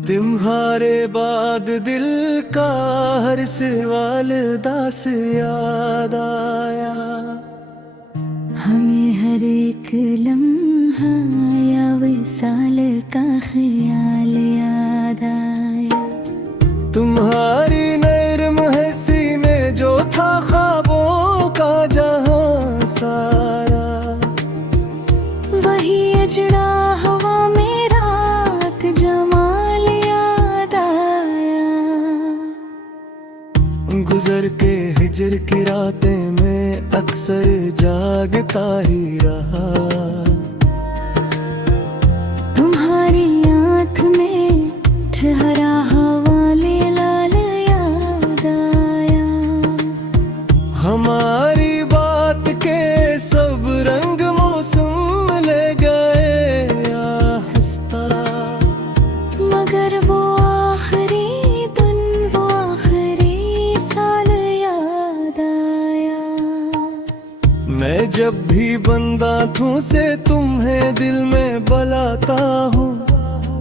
तुम्हारे बाद दिल का हर सवाल दास याद आया। हमें हर एक लम्हा या विसाल का ख्याल याद आया। तुम्हारी नरम हंसी में जो था ख्वाबों का जहां सारा, वही अजड़ा हवा में रात जमाल याद आया। गुजर के हिजर की रातें में अक्सर जागता ही रहा। तुम्हारी आँख में ठहरा हवाले लाल याद आया। हमारी बात के सब रंग मौसम ले गए आहिस्ता, मगर वो आखिरी दिन वो आखिरी साल याद आया। मैं जब भी बंदा थूं से तुम्हें दिल में बलाता हूँ,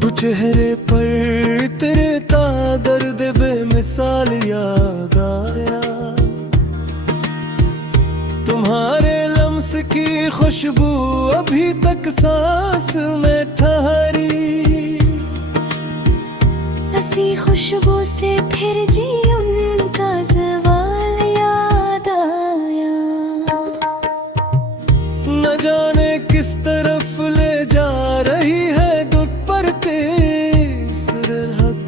तू चेहरे पर तिरता दर्द बेमिसाल याद आया। तुम्हारे लम्स की खुशबू अभी तक सांस में ठहरी, ऐसी खुशबू से फिर जी उनका ज़वाल याद आया। न जाने किस तरफ ले जा रही है दुख पर तेज सरहद,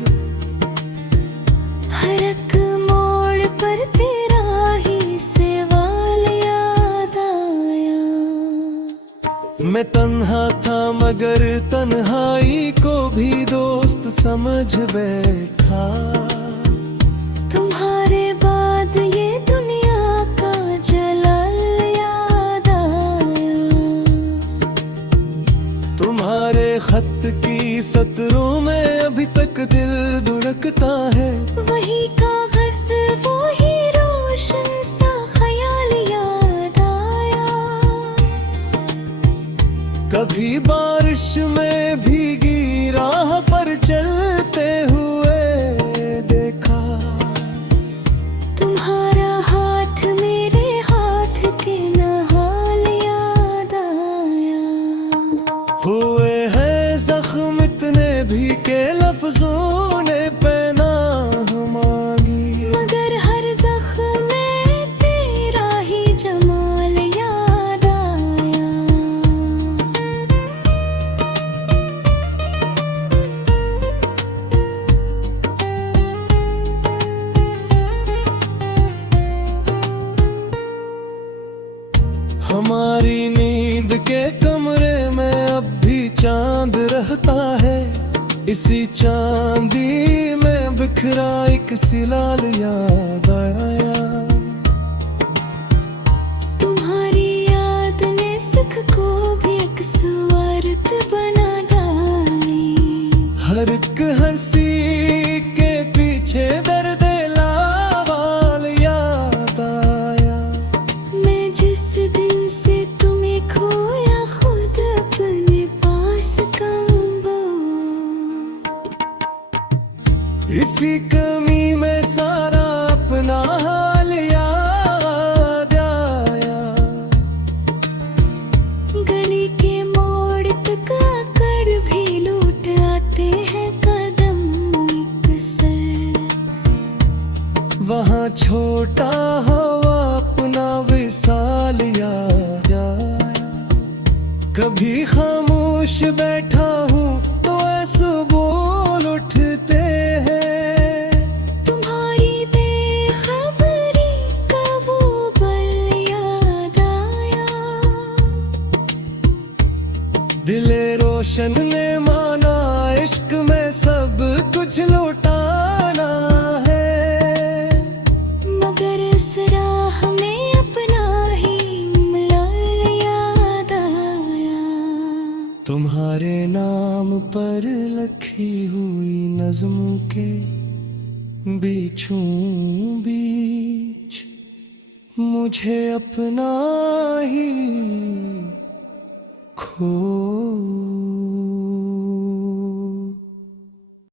हर एक मोड़ पर तेरा ही सवाल याद आया। मैं तन्हा था मगर तन्हाई को भी दोस्त समझ बैठा। तुम्हारे बाद ये दुनिया का जलाल याद आया। तुम्हारे खत की सतरों में अभी तक दिल धड़कता है। वही कागज वो ही रोशन सा ख्याल याद आया। कभी बारिश में भीगी राह पर चलते हुए देखा। तुम्हारा हाथ मेरे हाथ के नहाल याद आया। हुए हैं जख्म इतने भी के लफ्जों ने पनाह मांगी, मगर हर जख्म में तेरा ही जमाल याद आया। हमारी नींद के कमरे में अब भी चांद रहता है। इसी चांदी में बिखरा एक सिलाल याद आया। तुम्हारी याद ने सुख को भी एक स्वार्थ बना डाली। हर एक हंसी के पीछे दर्द लावाल याद आया। मैं जिस दिन से तुम्हें खोया खुद अपने पास कांबो। इसी कमी में सारा अपना हाल याद आया। गली के मोड़ तक आकर भी लूट आते हैं कदम कसर। वहाँ छोटा हवा अपना विसाल याद आया। कभी खामोश बैठा हूँ तो ऐसे बोल उठते हैं। तुम्हारी बेखबरी का वो पल याद आया। दिले रोशन ने माना इश्क में सब कुछ लौटाना है, मगर इस राह में अपना ही मलाल याद आया। तुम्हारे नाम पर लिखी हुई नज़्मों के बीचों बीच मुझे अपना ही खो